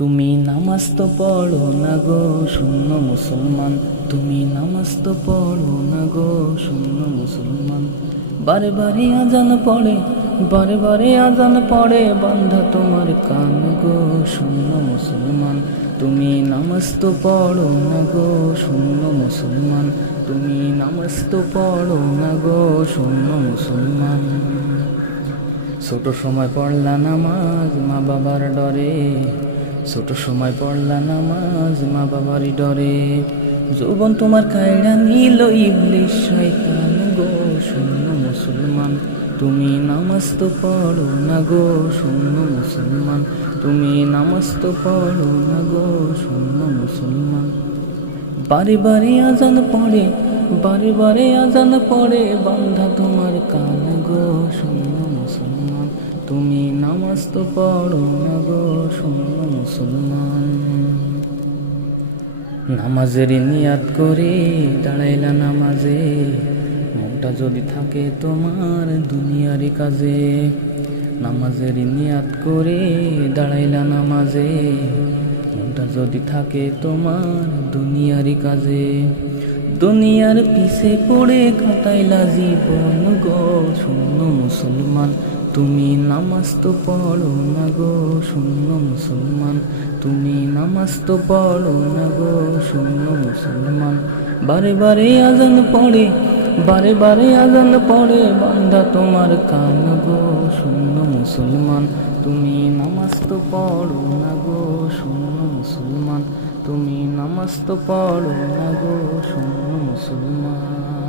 তুমি নামাজ তো পড়ো না গো শূন্য মুসলমান, তুমি নামাজ তো পড়ো না গো শূন্য মুসলমান। বারে বারে আজান পড়ে, বারে বারে আজান পড়ে, বান্ধা তোমার কান গো শূন্য মুসলমান। তুমি নামাজ তো পড়ো না গো শূন্য মুসলমান, তুমি নামাজ তো পড়ো না গো শূন্য মুসলমান। ছোট সময় পড়লা নামাজ মা বাবার ডরে, ছোট সময় পড়লা নামাজ মা বাবার ডরে। যৌবন তোমার কায়রা নিল ইবলিশ শয়তান গো শূন্য মুসলমান। তুমি নামাজ তো পড়ো না গো শূন্য মুসলমান, তুমি নামাজ তো পড়ো না গো শূন্য মুসলমান। বারে বারে আজান পড়ে, বারে বারে আজান পড়ে, বান্ধা তোমার কান গো শূন্য মুসলমান। তুমি নামাজ তো পড়ো না গো শূন্য মুসলমান। নামাজের নিয়াত করে দাঁড়াইলা নামাজে, মনটা যদি থাকে তোমার দুনিয়ারি কাজে। নামাজের নিয়াত করে দাঁড়াইলা নামাজে, মনটা যদি থাকে তোমার দুনিয়ারি কাজে। দুনিয়ার পিছে পড়ে কাটাইলা জীবন গো শূন্য মুসলমান। তুমি নামাজ তো পড়ো না গো শূন্য মুসলমান, তুমি নামাজ তো পড়ো না গো শূন্য মুসলমান। বারে বারে আজান পড়ে, বারে বারে আজান পড়ে, বান্ধা তোমার কান গো শূন্য মুসলমান। তুমি নামাজ তো পড়ো না গো শূন্য মুসলমান, তুমি নামাজ তো পড়ো না গো শূন্য মুসলমান।